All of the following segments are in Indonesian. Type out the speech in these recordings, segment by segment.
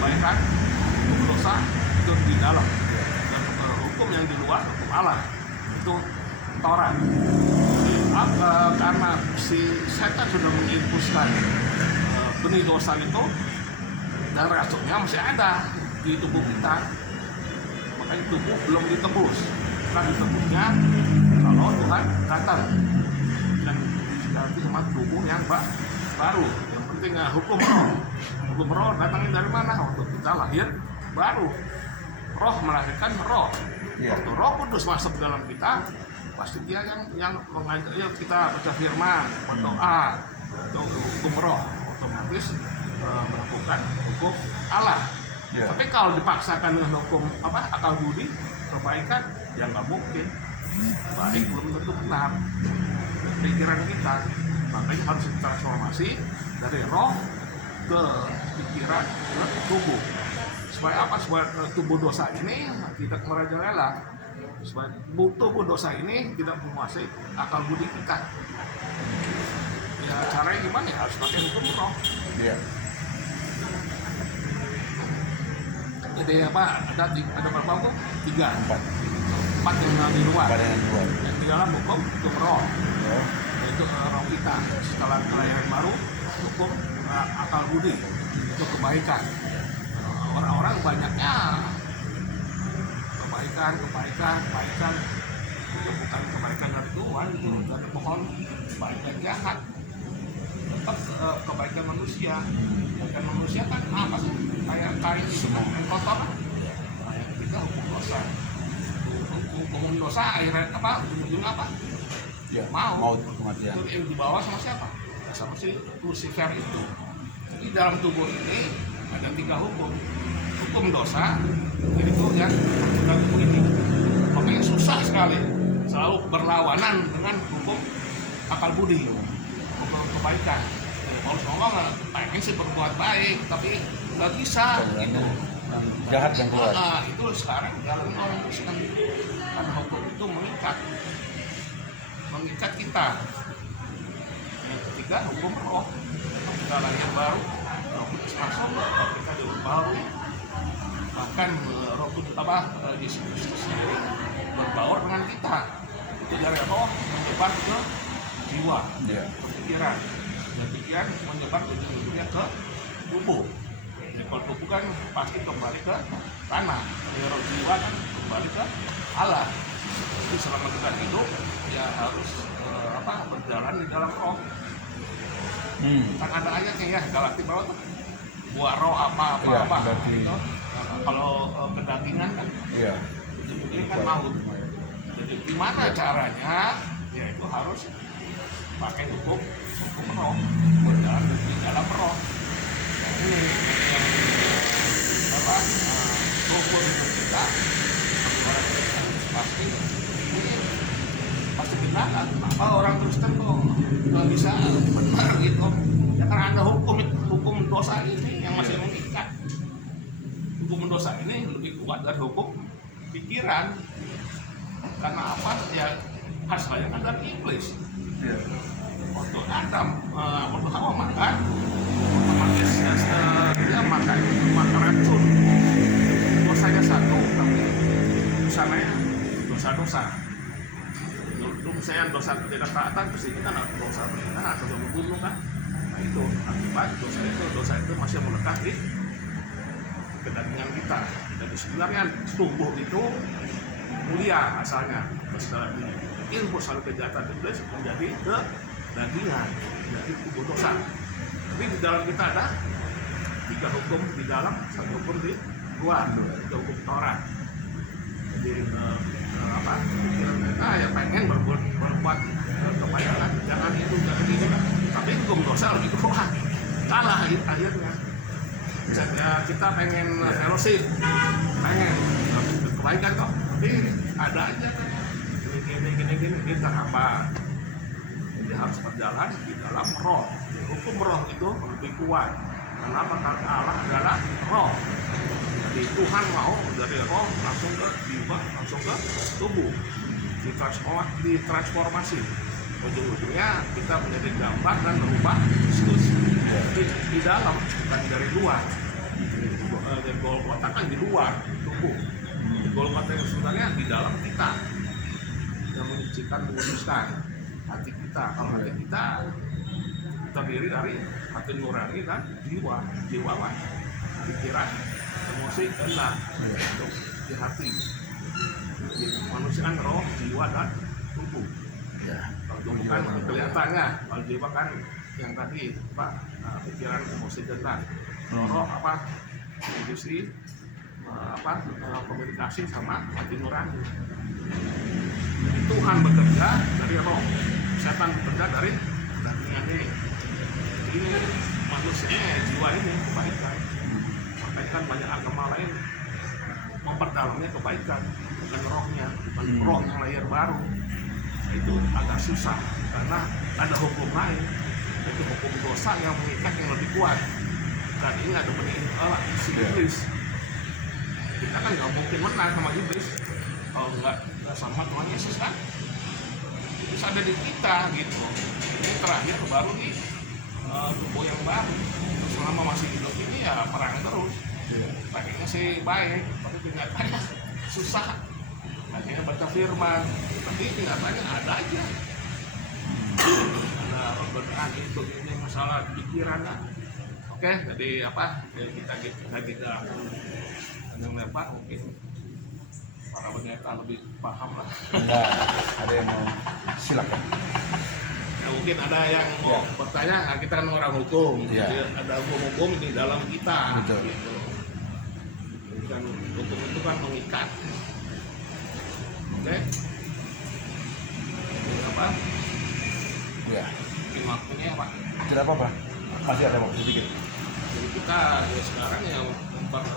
kebaikan, hukum dosa itu di dalam. Dan hukum yang di luar, hukum Allah itu Taurat. Karena si setan sudah menginfuskan benih dosa itu, dan racunnya masih ada di tubuh kita, makanya tubuh belum ditebus. Kan ditebusnya kalau Tuhan datang dan ganti sama tubuh yang baru. Yang penting hukum roh datangnya dari mana? Waktu kita lahir baru, roh melahirkan roh. Waktu Roh Kudus masuk dalam kita, pasti dia yang mengajar. Yuk kita baca firman, berdoa, itu hukum roh, otomatis melakukan hukum Allah. Tapi kalau dipaksakan dengan hukum akal budi kebaikan, ya nggak mungkin. Baik belum tentu benar pikiran kita, makanya harus ditransformasi dari roh ke pikiran ke tubuh. Supaya apa? Supaya tubuh dosa ini tidak merajalela. Supaya tubuh dosa ini tidak menguasai akal budi kita. Ya caranya gimana? Ya harus pakai hukum roh. Jadi ada berapa hukum? 4 yang di luar. Yang di dalam hukum roh. Yaitu roh kita. Setelah kelahiran baru, hukum akal budi itu kebaikan. Orang-orang banyaknya kebaikan itu bukan kebaikan dari Tuhan, itu dari pohon kebaikan jahat. Tetap kebaikan manusia. Kebaikan manusia kan apa sih? Kayak kain semua yang kotor. Kayak kita hukum dosa. Hukum dosa akhirnya ujung-ujungnya apa? Maut kematian. Itu yang dibawa sama siapa? Sama si Lucifer itu. Jadi dalam tubuh ini ada 3 hukum. Hukum dosa itu yang kita tubuh ini. Makanya susah sekali, selalu berlawanan dengan hukum akal budi, hukum kebaikan. Paulus ngomong pengen sih berbuat baik, tapi nggak bisa. Itu jahat yang keluar. Itu sekarang dalam orang Kristen, karena hukum itu mengikat kita. Yang ketiga hukum roh, kita lahir baru, roh kudus masuk, kita baru, bahkan roh kudus Yesus Kristus berbaur dengan kita. Itu dari roh menyebar ke jiwa, pikiran, dan pikiran menyebar ujung-ujungnya ke tubuh. Jadi kalau tubuh kan pasti kembali ke tanah, roh jiwa kan kembali ke Allah. Jadi selama kita hidup ya harus berjalan di dalam roh. Kan ada ayatnya ya, Galati berapa tuh? Buah roh apa gitu. Kalau kedagingan kan ini kan maut. Jadi gimana caranya? Ya itu harus pakai hukum roh, berjalan di dalam roh. Ini yang hukum kita pasti benar. Kenapa orang Kristen kok nggak bisa benar gitu? Ya karena ada hukum dosa ini yang masih mengikat. Hukum dosa ini lebih kuat dari hukum pikiran. Karena apa? Ya hasilnya kan dari iblis. Waktu Adam, waktu Hawa makan, otomatis dia makan racun. Dosanya satu, tapi dosanya dosa-dosa. Dulu misalnya dosa ketidaktaatan, kesini kan dosa berzina, dosa membunuh kan. Nah itu akibat dosa itu masih melekat di kedagingan kita. Jadi sebenarnya tubuh itu mulia asalnya, setelah diinfus oleh kejahatan iblis menjadi kedagingan, menjadi tubuh dosa. Tapi di dalam kita ada 3 hukum di dalam, 1 hukum di luar, itu hukum Taurat. Jadi pikiran kita ya pengen berbuat kebaikan, jangan itu, jangan ini. Tapi hukum dosa lebih kuat, kalah akhirnya. Kita pengen fellowship, pengen kebaikan kok, tapi ada aja kan gini kita hambat. Jadi harus berjalan di dalam roh. Hukum roh itu lebih kuat. Kenapa? Karena Allah adalah roh. Jadi Tuhan mau dari roh langsung ke jiwa, langsung ke tubuh, ditransformasi. Ujung-ujungnya kita menjadi gambar dan merubah Kristus. Jadi di dalam, bukan dari luar. Golgota kan di luar tubuh. Golgota yang sebenarnya di dalam kita, yang menyucikan, menguduskan hati kita. Kalau hati kita terdiri dari hati nurani dan jiwa, kan pikiran, emosi, kehendak itu di hati. Jadi, manusia kan roh, jiwa dan tubuh. Kalau tubuh kan kelihatannya, kalau jiwa kan yang tadi Pak, pikiran, emosi, kehendak. Roh apa? Industri komunikasi sama hati nurani. Tuhan bekerja dari roh, setan bekerja dari daging ini. Ini manusianya, jiwa ini kebaikan. Makanya kan banyak agama lain memperdalamnya kebaikan, bukan rohnya, bukan roh yang lahir baru. Itu agak susah karena ada hukum lain, yaitu hukum dosa yang mengikat yang lebih kuat. Dan ini ada benih si iblis. Kita kan nggak mungkin menang sama iblis kalau nggak sama Tuhan Yesus kan. Iblis ada di kita gitu. Ini terakhir baru di tubuh yang baru. Selama masih hidup ini ya perang terus. Pakainya sih baik, tapi kenyataannya susah. Akhirnya baca firman, tapi kenyataannya ada aja. Ada perbedaan itu, ini masalah pikiran kan. Oke, jadi apa? Ya, kita apa? Mungkin para pendeta lebih paham lah. Enggak, ada yang mau silakan. Nah, mungkin ada yang mau bertanya. Nah, kita kan orang hukum, jadi ada hukum di dalam kita. Betul. Gitu. Dan hukum itu kan mengikat. Oke? Jadi apa? Ya. Mungkin waktunya Pak. Tidak apa-apa. Masih ada waktu sedikit. Jadi kita ya sekarang yang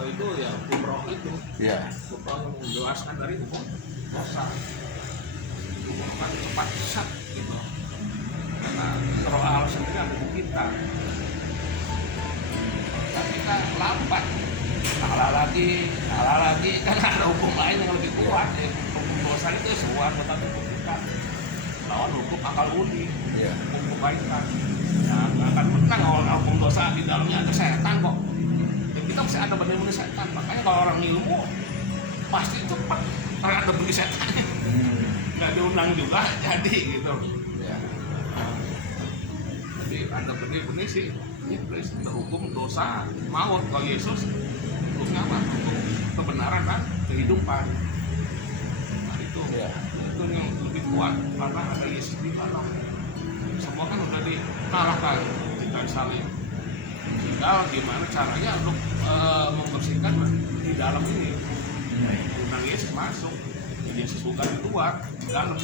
itu ya hukum roh itu. Iya. Hukum roh yang menjelaskan dari hukum dosa. Hukum kan cepat sesat gitu. Karena roh Allah sendiri ada di kita. Tapi kita lambat. Kalah lagi kan ada hukum lain yang lebih kuat ya. Hukum dosa itu semua tetapi kita lawan hukum akal budi, hukum kebaikan. Ya, nggak akan menang kalau hukum dosa di dalamnya ada setan kok. Ya, kita masih ada benih-benih setan. Makanya kalau orang ilmu pasti cepat karena ada benih setan. Nggak diundang juga jadi gitu. Jadi ada benih-benih sih. Iblis ada hukum dosa maut. Kalau Yesus hukumnya apa? Hukum kebenaran kan kehidupan. Nah itu yang lebih kuat karena ada Yesus di dalam. Semua kan udah dikalahkan kita saling. Tinggal gimana caranya untuk membersihkan di dalam ini. Bukan Yesus masuk, Yesus bukan di luar, di dalam.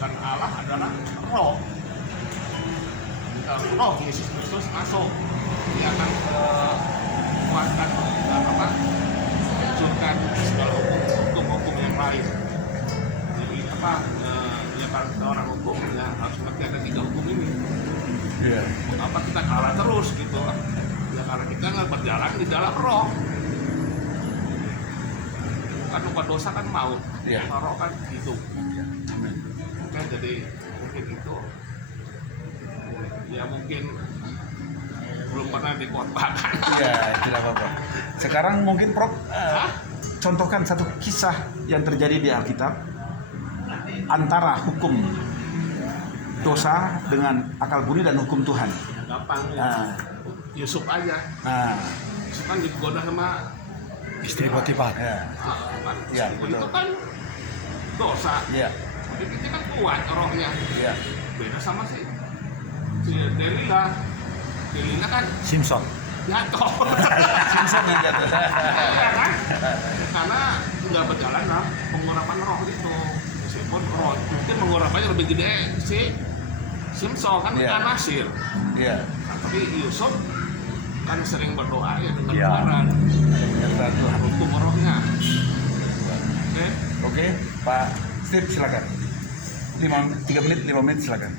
Karena Allah adalah roh. Roh Yesus Kristus masuk, dia akan menguatkan dan apa? Hancurkan segala hukum-hukum yang lain. Jadi apa? Ya kalau kita orang hukum ya harus mengerti ada 3 hukum ini. Mengapa kita kalah terus gitu? Ya karena kita nggak berjalan di dalam roh. Kan upah dosa kan maut, roh kan hidup. Oke, jadi mungkin itu. Ya mungkin belum pernah dikotbahkan. Iya, tidak apa-apa. Sekarang mungkin Prof contohkan satu kisah yang terjadi di Alkitab antara hukum dosa dengan akal budi dan hukum Tuhan. Ya, gampang ya. Yusuf aja. Yusuf kan digoda sama istri Potifar. Itu kan dosa. Tapi kita kan kuat rohnya. Beda sama si Delila kan Simpson jatuh. Simpson yang jatuh. Ya kan? Karena nggak berjalan lah pengurapan roh itu. Meskipun roh mungkin pengurapannya lebih gede si Simpson kan Nasir. Nah, tapi Yusuf kan sering berdoa ya dengan kebenaran. Hukum rohnya. Oke, Pak Steve silakan. 5 menit silakan.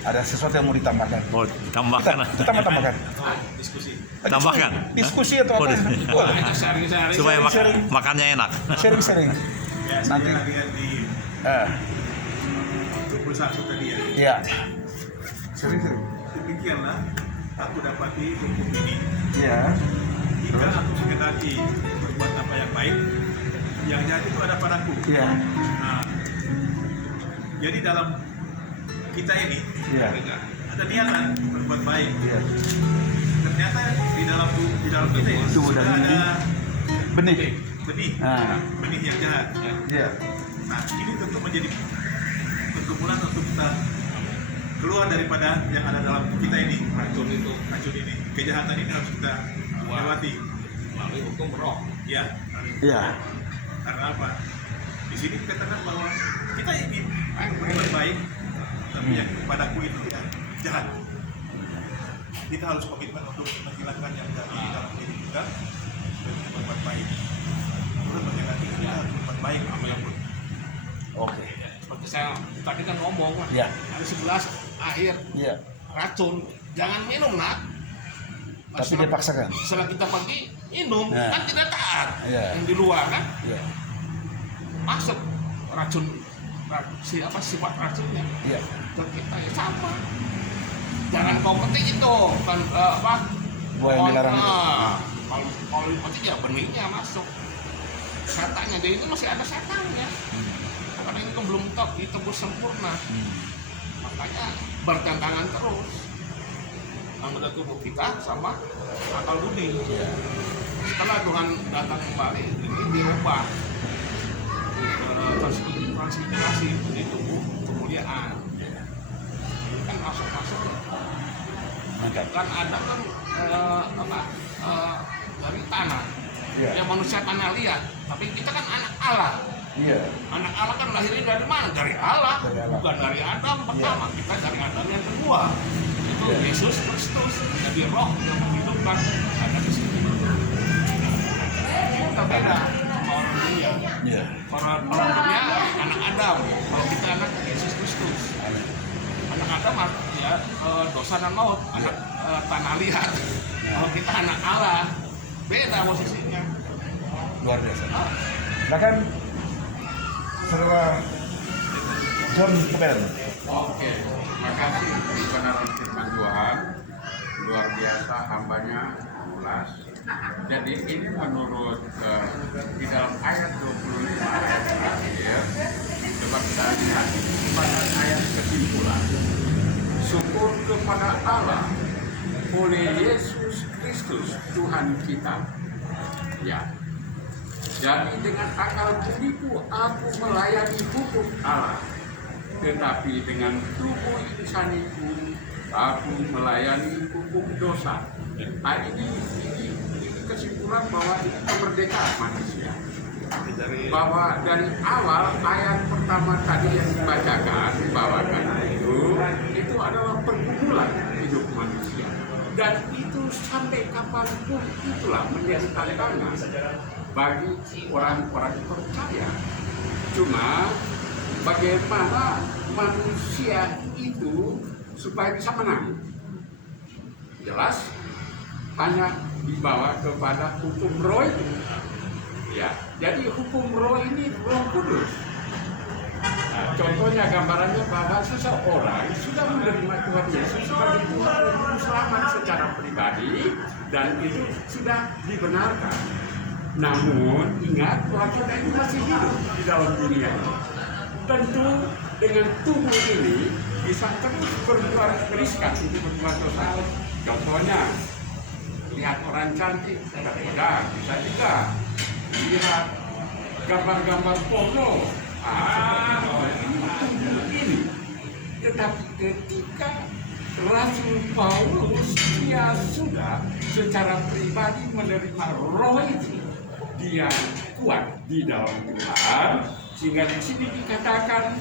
Ada sesuatu yang mau ditambahkan? Oh, ditambahkan. Kita mau tambahkan. Diskusi. Tambahkan. Diskusi atau apa? Sharing-sharing. Supaya makannya enak. Sharing-sharing. Ya, Nanti lihat di 21 tadi ya. Iya. Sharing-sharing. Demikianlah aku dapati hukum ini. Iya. Jika aku sekendaki berbuat apa yang baik, yang jahat itu ada padaku. Iya. Nah, jadi dalam kita ini Iya. ada niatan berbuat baik. Iya. Ternyata di dalam kita ini Tubuh sudah dan ada benih. benih, Nah. benih yang jahat. Iya. Nah, ini tentu menjadi pergumulan untuk kita keluar daripada yang ada dalam kita ini, racun ini, kejahatan ini harus kita lewati. melalui hukum roh. Ya, Iya. karena apa? Di sini dikatakan bahwa kita ingin berbuat baik, tapi yang padaku itu ya jahat. Kita harus komitmen untuk menghilangkan yang jahat di dalam diri kita dan berbuat baik. Terus menjaga diri kita harus berbuat baik sama yang buruk. Oke. Seperti saya tadi kan ngomong, Iya. ada 11 air Iya. racun, jangan minum nak. Tapi dia paksakan. Setelah kita pergi minum, Ya. kan tidak taat. Ya. Yang di luar kan Iya. masuk racun, sifat racunnya Iya. ke kita ya sama. Jangan kau petik itu kan Buah yang dilarang itu. kalau dipetik ya benihnya masuk. Setannya dia ini masih ada setannya. Karena ini kan belum ditebus sempurna. Makanya bertentangan terus anggota tubuh kita sama akal budi. Setelah Tuhan datang kembali, ini dirubah transmigrasi di tubuh kemuliaan. Ini kan masuk Mantap. kan ada kan dari tanah. Iya. Ya manusia tanah liat, tapi kita kan anak Allah. Iya. Anak Allah kan lahirnya dari mana? Dari Allah, Dari Allah. bukan dari Adam pertama. Kita dari Adam yang kedua. Itu Iya. Yesus Kristus. Jadi roh yang menghidupkan ada di sini. Kita beda sama orang dunia. Iya. Orang dunia anak Adam, kalau kita anak Yesus Kristus. Anak Adam ya dosa dan maut, anak tanah liat. Kalau kita anak Allah, beda posisinya. Luar biasa. Bahkan saudara John Kebel. Oke, terima kasih kebenaran firman Tuhan. Luar biasa hambanya ulas. Jadi ini menurut di dalam ayat 25 ayat terakhir, coba kita lihat pada ayat kesimpulan. Syukur kepada Allah oleh Yesus Kristus Tuhan kita. Ya. Jadi dengan akal budiku aku melayani hukum Allah, tetapi dengan tubuh insaniku aku melayani hukum dosa. Nah ini kesimpulan bahwa ini kemerdekaan manusia. Bahwa dari awal ayat pertama tadi yang dibawakan itu adalah pergumulan hidup manusia. Dan itu sampai kapanpun itulah menjadi tantangan bagi orang-orang percaya. Cuma bagaimana manusia itu supaya bisa menang? Jelas hanya dibawa kepada hukum roh itu. Ya, jadi hukum roh ini Roh Kudus. Nah, contohnya gambarannya bahwa seseorang sudah menerima Tuhan Yesus sebagai Tuhan dan Juru Selamat secara pribadi dan itu sudah dibenarkan. Namun ingat bahwa kita ini masih hidup di dalam dunia ini. Tentu dengan tubuh ini bisa terus berbuat riskan untuk berbuat dosa. Contohnya lihat orang cantik, mudah bisa juga lihat gambar-gambar porno. Ini. Tetapi ketika Rasul Paulus dia sudah secara pribadi menerima roh itu, dia kuat di dalam Tuhan, sehingga di sini dikatakan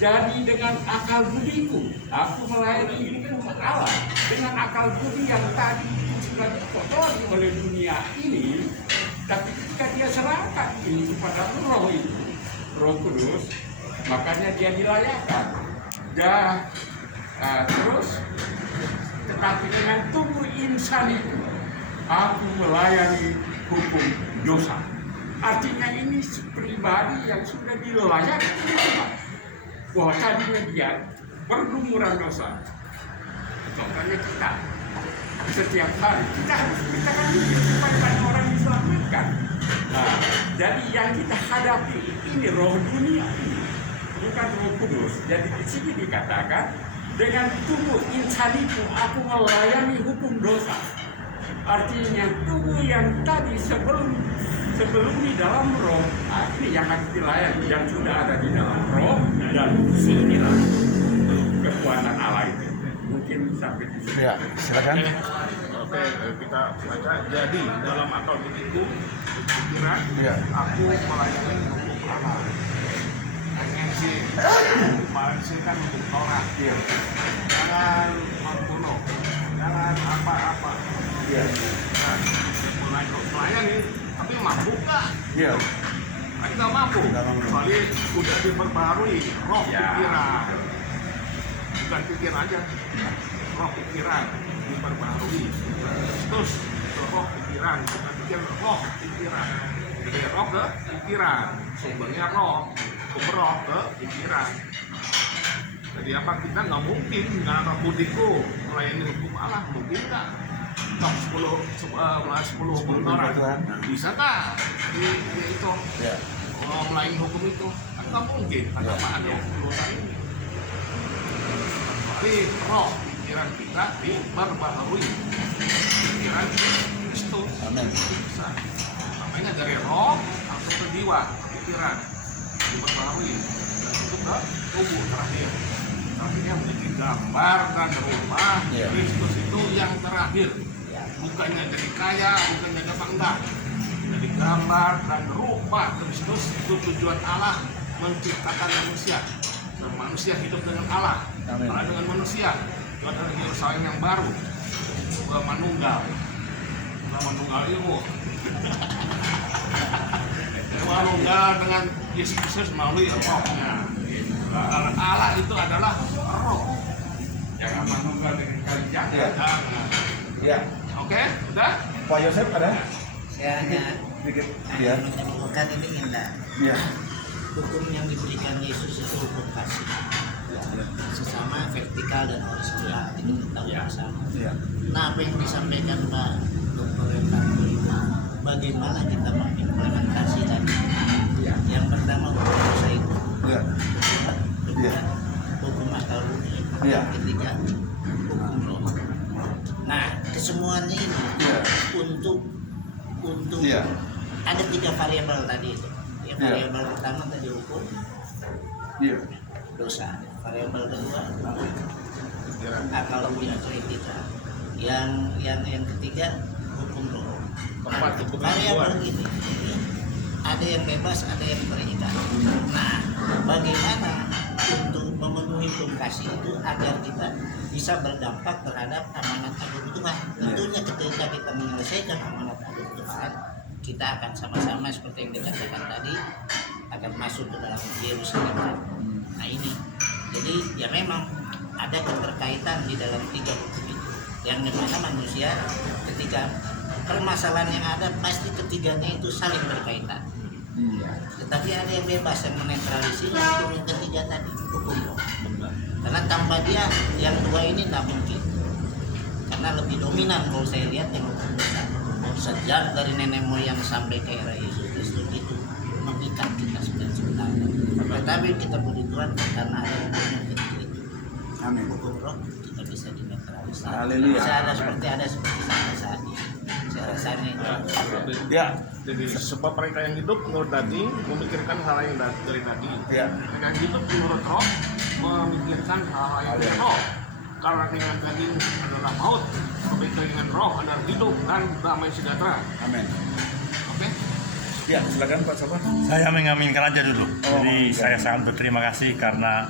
jadi dengan akal budiku aku melayani hukum Allah. Dengan akal budi yang tadi sudah dikotori oleh dunia ini, tapi ketika dia serahkan ini kepada roh itu, Roh Kudus, makanya dia dilayakkan. Dan terus, tetapi dengan tubuh insan itu, aku melayani hukum dosa. Artinya ini pribadi yang sudah dilayakkan bahwa tadinya dia berlumuran dosa. Contohnya kita, setiap hari kita harus mintakan diri supaya banyak orang diselamatkan. Nah, jadi yang kita hadapi ini roh dunia ini, bukan Roh Kudus. Jadi di sini dikatakan dengan tubuh insaniku aku melayani hukum dosa. Artinya tubuh yang tadi sebelum di dalam roh, ini yang harus dilayani yang sudah ada di dalam roh, dan sinilah kekuatan Allah itu. Mungkin sampai di sini. Ya, silakan. Oke, kita baca. Jadi dalam akal budiku pikiran Ya. aku melayani hukum Allah. NNC kemarin sih kan hukum Taurat. Iya. Jangan membunuh, jangan apa-apa. Iya. Nah, melayani, tapi mampu nggak? Iya. Mereka nggak mampu. Nggak mampu. Soalnya udah diperbarui roh Ya. pikiran, bukan pikir aja, roh pikiran diperbarui. Terus roh pikiran, bukan pikir roh pikiran. Jadi roh ke pikiran, sumbernya roh, roh ke pikiran. Jadi apa kita nggak mungkin nggak akan budiku melayani hukum Allah, mungkin nggak? Top 10 hukum Taurat bisa nggak di itu Ya. melayani hukum itu? Kan nggak mungkin, karena ada dosa ini. Tapi roh pikiran kita diperbaharui, pikiran Kristus. Amin. Bisa. Makanya dari roh langsung ke jiwa, pikiran diperbaharui dan itu ke tubuh terakhir. Artinya menjadi gambar dan rumah Ya. Kristus itu yang terakhir. Bukannya jadi kaya, bukannya jadi bangga. Jadi gambar dan rupa Kristus itu tujuan Allah menciptakan manusia. Dan manusia hidup dengan Allah, Amin. Allah dengan manusia. Itu adalah Yerusalem yang baru. Manunggal ilmu. Manunggal dengan Yesus Kristus melalui rohnya. Allah itu adalah roh. Jangan menunggal dengan kali jaga. Ya. Jangan. Ya. Oke, udah? Pak Yosef ada? Saya hanya Dikit. Ya. menyebutkan ini indah. Ya. Hukum yang diberikan Yesus itu hukum kasih. Sesama vertikal dan horizontal itu kita bersama. Ya. Nah, apa yang disampaikan Pak Dr. Renaldo itu, bagaimana kita mengimplementasi tadi? Yang pertama hukum dosa itu, Ya. kedua hukum akal budi, Ya. ketiga hukum roh. Nah, kesemuanya ini Ya. untuk Ya. ada 3 variabel tadi itu. Yang Ya. variabel pertama tadi hukum Iya. dosa, variabel kedua akal budi atau etika, yang ketiga hukum roh. Keempat, hukum Variabel kedua. ini ada yang bebas, ada yang terikat. Nah, bagaimana untuk memenuhi hukum kasih itu agar kita bisa berdampak terhadap amanat agung Tuhan? Tentunya ketika kita menyelesaikan amanat agung Tuhan, kita akan sama-sama seperti yang dikatakan tadi akan masuk ke dalam Yerusalem. Nah ini, jadi ya memang ada keterkaitan di dalam 3 hukum itu, yang dimana manusia ketika permasalahan yang ada pasti ketiganya itu saling berkaitan. Tetapi ada yang bebas yang menetralisir hukum yang ketiga tadi, hukum roh. Karena tanpa dia yang 2 ini tidak mungkin. Karena lebih dominan kalau saya lihat yang hukum dosa. Sejak dari nenek moyang sampai ke era Yesus Kristus itu mengikat kita sebenarnya. Tetapi kita puji Tuhan karena ada hukum yang ketiga itu. Amin. Hukum roh kita bisa dinetralisir. Haleluya. Bisa ada seperti sampai saat ini. Saya rasanya itu. Ya. Jadi sebab mereka yang hidup menurut daging memikirkan hal yang dari daging. Ya. Mereka yang hidup menurut roh memikirkan hal yang dari roh. Karena dengan daging adalah maut, tapi dengan roh adalah hidup dan damai sejahtera. Amin. Oke? Ya, silakan Pak Sobat. Saya mengaminkan aja dulu. Oh, Jadi mengaminkan. saya sangat berterima kasih karena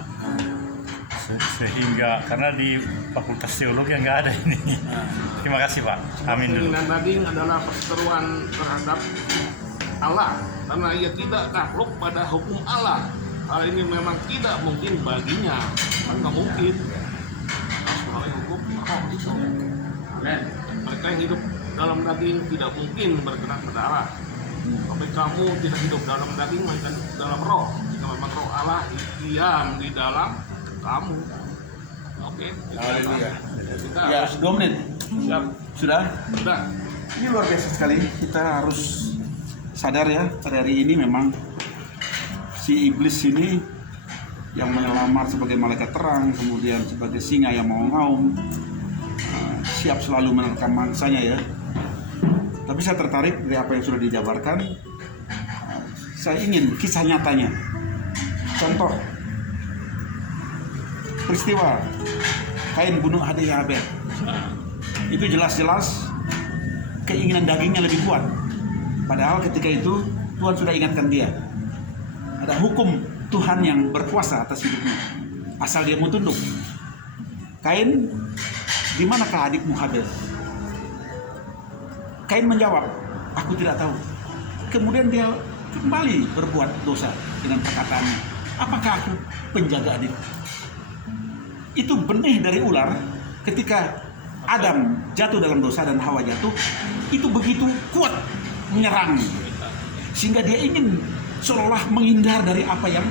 sehingga karena di Fakultas Teologi nggak ada ini. Terima kasih Pak. Amin dulu. Keinginan daging adalah perseteruan terhadap Allah, karena ia tidak takluk pada hukum Allah. Hal ini memang tidak mungkin baginya, kan nggak mungkin. Harus melalui hukum roh itu. Mereka yang hidup dalam daging tidak mungkin bergerak ke darah. Tapi kamu tidak hidup dalam daging, melainkan dalam roh. Jika memang roh Allah diam di dalam kamu. Oke. Haleluya. Kita Ya, 2 menit. siap. Sudah? Sudah. Ini luar biasa sekali. Kita harus sadar ya, pada hari ini memang si iblis ini yang menyamar sebagai malaikat terang, kemudian sebagai singa yang mau ngaum, siap selalu menerkam mangsanya ya. Tapi saya tertarik dari apa yang sudah dijabarkan. Saya ingin kisah nyatanya. Contoh peristiwa Kain bunuh adiknya Habel. Itu jelas-jelas keinginan dagingnya lebih kuat. Padahal ketika itu Tuhan sudah ingatkan dia. Ada hukum Tuhan yang berkuasa atas hidupnya. Asal dia mau tunduk. Kain, di manakah adikmu Habel? Kain menjawab, aku tidak tahu. Kemudian dia kembali berbuat dosa dengan perkataannya. Apakah aku penjaga adik? Itu benih dari ular ketika Adam jatuh dalam dosa dan Hawa jatuh, itu begitu kuat menyerang sehingga dia ingin seolah menghindar dari apa yang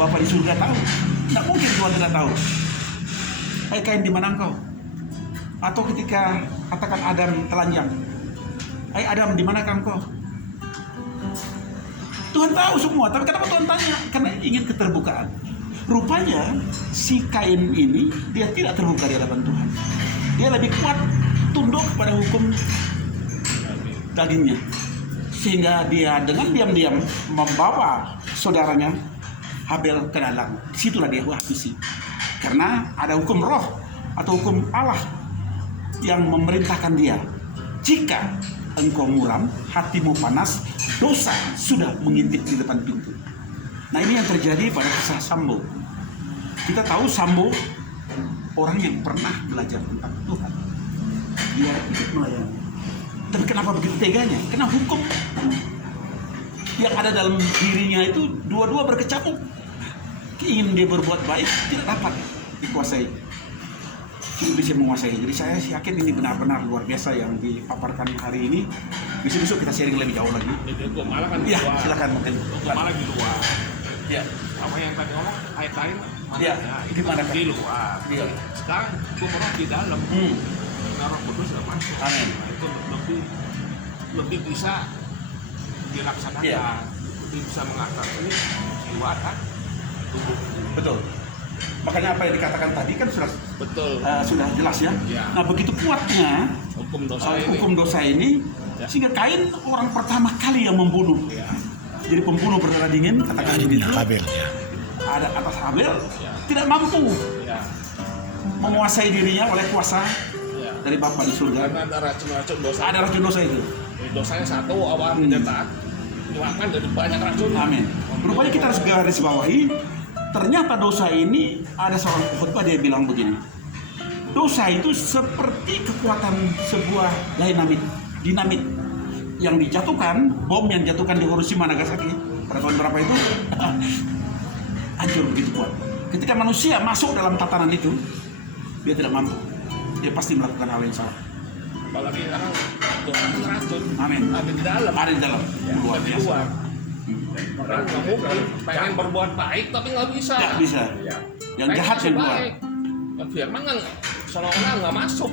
Bapa di surga tahu. Tidak mungkin Tuhan tidak tahu. Hai Kain, di mana engkau? Atau ketika katakan Adam telanjang, hai Adam, di mana engkau? Tuhan tahu semua, tapi kenapa Tuhan tanya? Karena ingin keterbukaan. Rupanya si Kain ini dia tidak terbuka di hadapan Tuhan. Dia lebih kuat tunduk kepada hukum dagingnya. Sehingga dia dengan diam-diam membawa saudaranya Habel ke dalam. Disitulah dia habisi. Karena ada hukum roh atau hukum Allah yang memerintahkan dia. Jika engkau muram, hatimu panas, dosa sudah mengintip di depan pintu. Nah, ini yang terjadi pada kisah Sambo. Kita tahu Sambo orang yang pernah belajar tentang Tuhan. Dia ikut melayani. Tapi kenapa begitu teganya? Karena hukum yang ada dalam dirinya itu dua-dua berkecamuk. Ingin dia berbuat baik tidak dapat dikuasai. Iblis yang menguasai. Jadi saya yakin ini benar-benar luar biasa yang dipaparkan hari ini. Besok-besok kita sharing lebih jauh lagi. Jadi hukum Allah kan di Iya, luar. silakan mungkin. Hukum Allah di luar. Ya. Apa yang tadi ngomong ayat lain Iya, itu gimana, Kak? di luar. Iya. Sekarang hukum roh di dalam. Nah, Roh Kudus sudah masuk. Amin. Nah, itu lebih bisa dilaksanakan. Iya. Lebih bisa mengatasi jiwa dan tubuh. Betul. Makanya apa yang dikatakan tadi kan Betul. sudah jelas ya. Iya. Nah, begitu kuatnya Hukum dosa ini. hukum dosa ini Ya. sehingga Kain orang pertama kali yang membunuh. Ya. Jadi pembunuh berdarah dingin, katakan begitu. Habel ya. Ada atas Habel Ya. tidak mampu Ya. menguasai dirinya oleh kuasa Ya. dari Bapa di surga. Karena ada racun-racun dosa. Ada racun dosa itu. Jadi dosanya satu awal kita taat. Dimakan dari banyak racun. Amin. Rupanya kita harus garis bawahi. Ternyata dosa ini ada seorang khotbah dia bilang begini. Dosa itu seperti kekuatan sebuah dinamit yang dijatuhkan, bom yang dijatuhkan di Hiroshima Nagasaki pada tahun berapa itu hancur begitu kuat. Ketika manusia masuk dalam tatanan itu, dia tidak mampu. Dia pasti melakukan hal yang salah. Apalagi sekarang Tuhan racun. Amin. Ada di dalam. Ada di dalam. Luar Di biasa. luar. Orang nggak mungkin pengen berbuat baik tapi nggak bisa. Tidak bisa. Yang Pengen jahat yang keluar. baik. Firman kan seolah-olah nggak masuk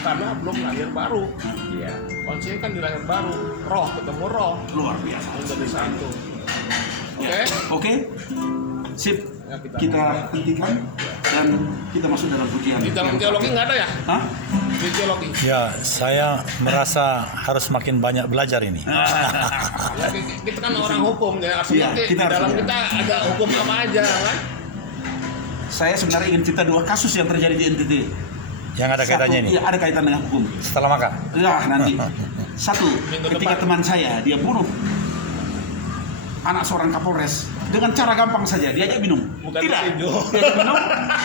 karena belum lahir baru. Iya. Kuncinya kan di lahir baru. Roh ketemu roh Luar biasa. menjadi satu. Oke. Oke. Sip. Ya, Kita hentikan dan kita masuk dalam pujian. Di dalam teologi nggak ada ya? Hah? Di teologi. Ya, saya merasa harus makin banyak belajar ini. Ya, kita kan orang hukum ya. Artinya Iya, di kita harus dalam belajar. kita ada hukum apa aja kan? Saya sebenarnya ingin cerita 2 kasus yang terjadi di NTT. Yang ada kaitannya ini. Iya, ada kaitan dengan hukum. Setelah makan. Ya, nanti. Satu, Minggu ketika depan. teman saya dia bunuh anak seorang Kapolres dengan cara gampang saja, diajak minum. Bukan Tidak, ditinju. diajak minum.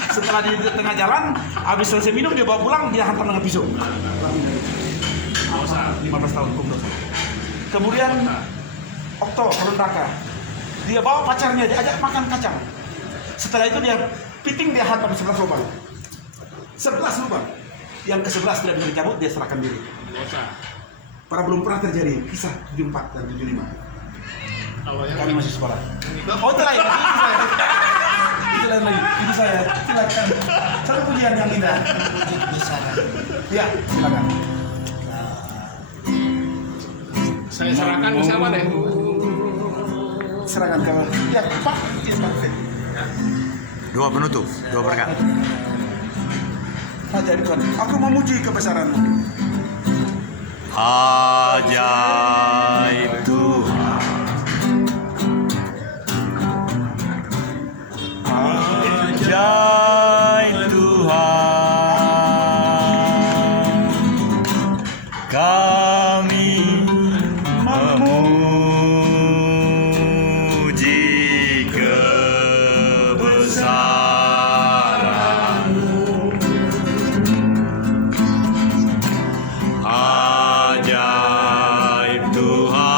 Setelah di tengah jalan, habis selesai minum dia bawa pulang, dia hantam dengan pisau. Dosa, 15 tahun hukum dosa. Kemudian Okto Perundaka, dia bawa pacarnya, diajak makan kacang. Setelah itu dia piting, dia hantam 11 lubang. 11 lubang. Yang ke-11 tidak bisa dicabut, dia serahkan diri. Dosa. Para belum pernah terjadi kisah 74 dan 75. Kalau yang Kami masih sekolah. ini Oh, itu lain. Itu lain lagi. Ibu saya, silakan. Satu pujian yang indah. Memuji kebesaran. Ya, silakan. Saya serahkan ke siapa deh? Silakan kawan. Ya, Pak. Ya, Pak. Doa penutup, doa berkat. Ajaib Tuhan, aku memuji kebesaran-Mu. Ajaib Tuhan. Ajaib Tuhan. Kami memuji kebesaran-Mu. Ajaib Tuhan.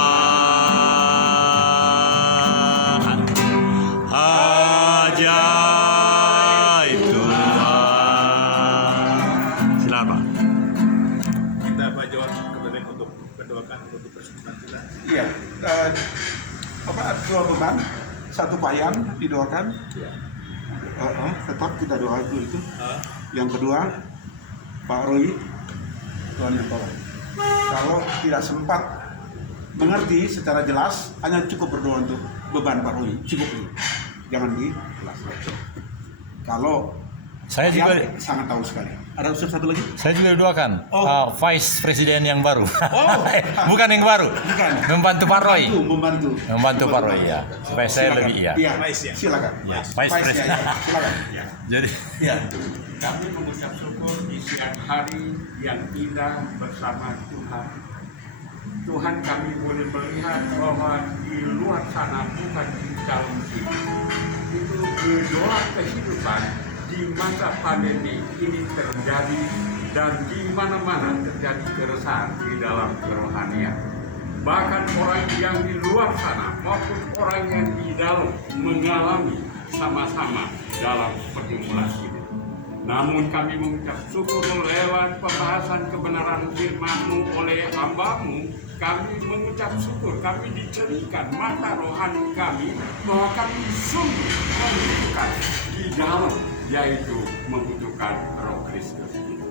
Ajaib Tuhan. Silakan. Kita baca kepada untuk mendoakan untuk persekutuan kita. Iya, dua beban, satu payang didoakan. Tetap kita doa itu. Yang kedua, Pak Roy, Tuhan yang tolong. Kalau tidak sempat mengerti secara jelas, hanya cukup berdoa untuk beban Pak Roy, cukup itu. Jangan jelas. Kalau Saya yang juga sangat tahu sekali. Ada unsur satu lagi? Saya juga doakan Oh. Vice Presiden yang baru. Oh. Bukan yang baru. Bukan. Membantu Pak Roy. Membantu Pak Roy ya. Supaya saya Silakan. lebih ya. Iya, Vice, ya. silakan. Ya, Vice Vice, Presiden. ya. Silakan. Jadi Iya. Kami mengucap syukur di siang hari yang indah bersama Tuhan. Tuhan, kami boleh melihat bahwa di luar sana bukan di dalam sini. Itu gejolak kehidupan di masa pandemi ini terjadi dan di mana-mana terjadi keresahan di dalam kerohanian. Bahkan orang yang di luar sana maupun orang yang di dalam mengalami sama-sama dalam pergumulan ini. Namun kami mengucap syukur lewat pembahasan kebenaran firman-Mu oleh hamba-Mu. Kami mengucap syukur, kami dicerikan mata rohani kami bahwa kami sungguh membutuhkan di dalam, yaitu membutuhkan Roh Kristus itu.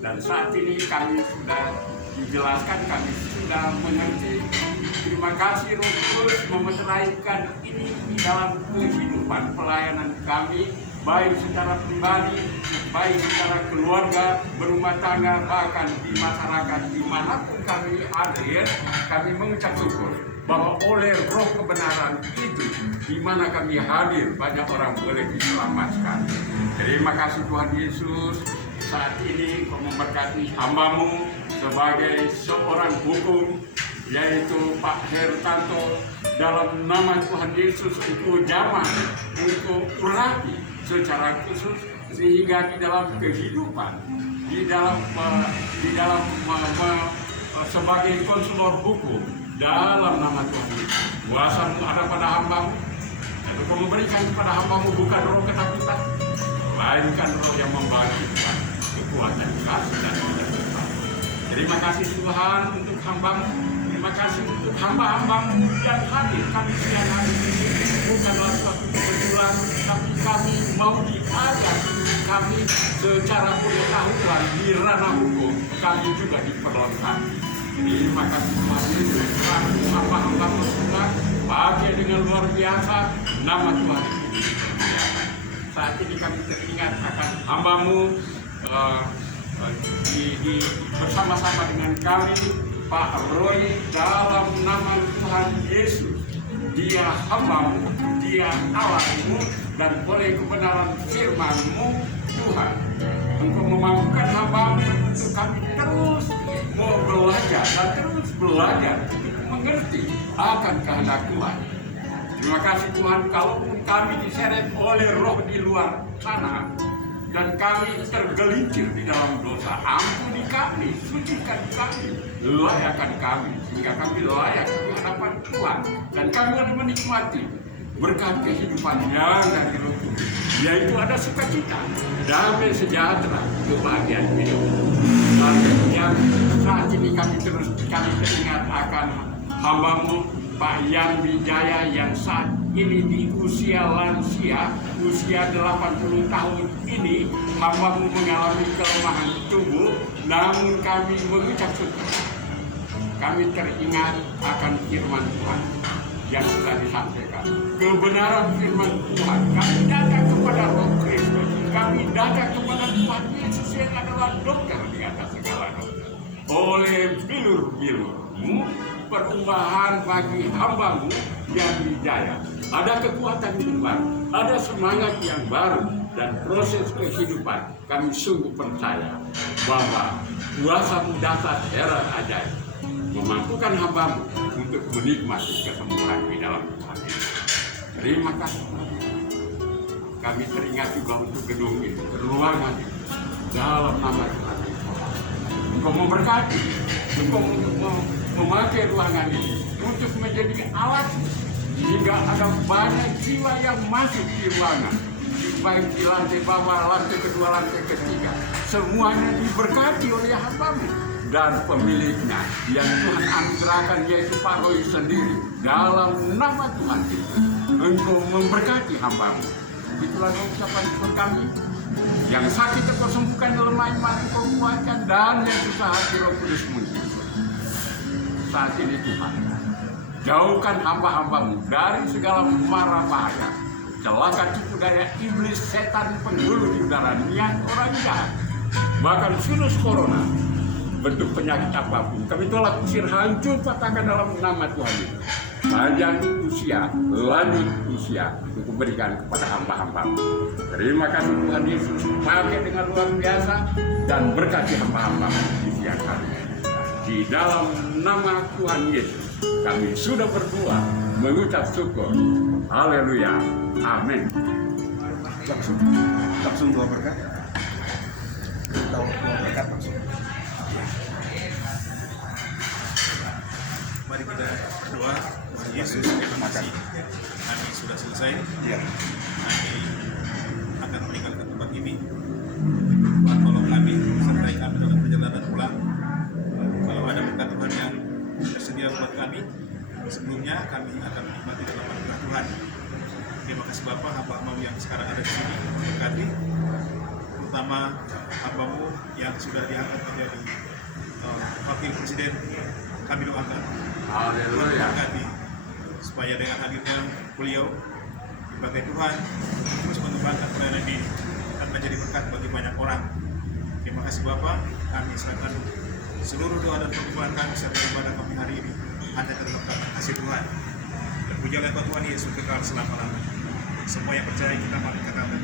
Dan saat ini kami sudah dijelaskan, kami sudah mengerti. Terima kasih Roh Kudus memeteraikan ini di dalam kehidupan pelayanan kami, baik secara pribadi, baik secara keluarga, berumah tangga, bahkan di masyarakat dimanapun kami hadir. Kami mengucap syukur bahwa oleh roh kebenaran itu, di mana kami hadir, banyak orang boleh diselamatkan. Terima kasih Tuhan Yesus. Saat ini Kau memberkati hamba-Mu sebagai seorang hukum, yaitu Pak Hertanto, dalam nama Tuhan Yesus untuk zaman, untuk urati secara khusus, sehingga di dalam kehidupan, sebagai konselor hukum, dalam nama Tuhan Yesus, kuasa-Mu ada pada hamba-Mu, dan Kau memberikan kepada hamba-Mu bukan roh ketakutan, melainkan roh yang membangkitkan kekuatan kasih dan kebenaran. Terima kasih Tuhan untuk hamba-Mu. Terima kasih untuk hamba-hamba-Mu yang hadir kami siang hari ini. Bukanlah suatu kebetulan, tapi kami mau diajar kami secara pengetahuan di ranah hukum. Kami juga diperlukan. Terima kasih Tuhan Yesus. Hamba-hamba-Mu sudah bahagia dengan luar biasa. Nama Tuhan itu dipermuliakan. Saat ini kami teringat akan hamba-Mu bersama-sama dengan kami, Pak Roy, dalam nama Tuhan Yesus. Dia hamba-Mu, Dia Allah-Mu, dan oleh kebenaran firman-Mu, Tuhan, Engkau memampukan hamba-Mu untuk kami terus mau belajar dan terus belajar mengerti akan kehendak Tuhan. Terima kasih Tuhan, kalaupun kami diseret oleh roh di luar sana, dan kami tergelincir di dalam dosa, ampuni kami, sucikan kami, layakkan kami, sehingga kami layak di hadapan Tuhan, dan kami boleh menikmati berkat kehidupan yang dari Roh Kudus, yaitu ada sukacita, damai sejahtera, kebahagiaan hidup. Dan yang saat ini kami teringat akan hamba-Mu Pak Yan Wijaya yang saat ini di usia lansia, usia 80 tahun ini hambamu mengalami kelemahan tubuh, namun kami mengucap syukur. Kami teringat akan firman Tuhan yang sudah disampaikan. Kebenaran firman Tuhan, kami datang kepada Roh Kristus, kami datang kepada Tuhan Yesus yang adalah dokter di atas segala dokter. Oleh bilur-bilurmu, perubahan bagi hambamu yang dijaya. Ada kekuatan yang baru, ada semangat yang baru, dan proses kehidupan. Kami sungguh percaya bahwa kuasa dasar era ajaib memampukan hambamu untuk menikmati kesembuhan di dalam Tuhan Yesus. Terima kasih. Kami teringat juga untuk gedung ini, ruangan ini, dalam nama Tuhan Yesus. Engkau memberkati, engkau memakai ruangan ini untuk menjadi alat jika ada banyak jiwa yang masuk di ruangan, baik di lantai bawah, lantai kedua, lantai ketiga, semuanya diberkati oleh hambamu dan pemiliknya yang Tuhan anugerahkan, yaitu Pak Roy sendiri. Dalam nama Tuhan Yesus, engkau memberkati hambamu. Itulah ucapan syukur kami. Yang sakit engkau sembuhkan, yang lemah iman engkau kuatkan, dan yang susah hati Roh Kudus menghibur. Saat ini Tuhan, jauhkan hamba-hambamu dari segala mara bahaya, celaka tipu daya iblis, setan, penghulu di udara, niat orang jahat, bahkan virus corona, bentuk penyakit apapun, kami tolak, usir, hancur, patahkan dalam nama Tuhan Yesus. Panjang usia, lanjut usia untuk berikan kepada hamba-hambamu. Terima kasih Tuhan Yesus, pakai dengan luar biasa dan berkati hamba-hambamu di siang hari. Di dalam nama Tuhan Yesus, kami sudah berdoa, mengucap syukur. Haleluya. Amin. Langsung doa berkat. Doa berkat langsung. Mari kita berdoa. Tuhan Yesus, terima kasih. Kami sudah selesai. Iya. Kami akan meninggalkan tempat ini. Tuhan tolong kami, sertai kami dalam perjalanan pulang. Kalau ada berkat Tuhan yang tersedia buat kami, sebelumnya kami akan menikmati dalam anugerah Tuhan. Terima kasih Bapak, hamba-hambamu yang sekarang ada di sini, berkati, terutama hambamu yang sudah diangkat menjadi wakil presiden. Kami doakan Tuhan berkati, supaya dengan hadirnya beliau sebagai Tuhan terus mengembangkan pelayanan ini akan menjadi berkat bagi banyak orang. Terima kasih Bapak, kami serahkan seluruh doa dan permohonan kami serta ibadah kami hari ini hanya dalam tangan kasih Tuhan. Dan pujilah Tuhan Yesus kekal selama-lamanya. Semua yang percaya kita mari katakan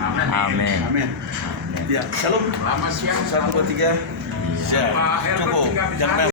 Amin. Amin. Ya, shalom. Selamat siang. 1, 2, 3. Pak Herbert Cukup. tinggal di Jangan sana.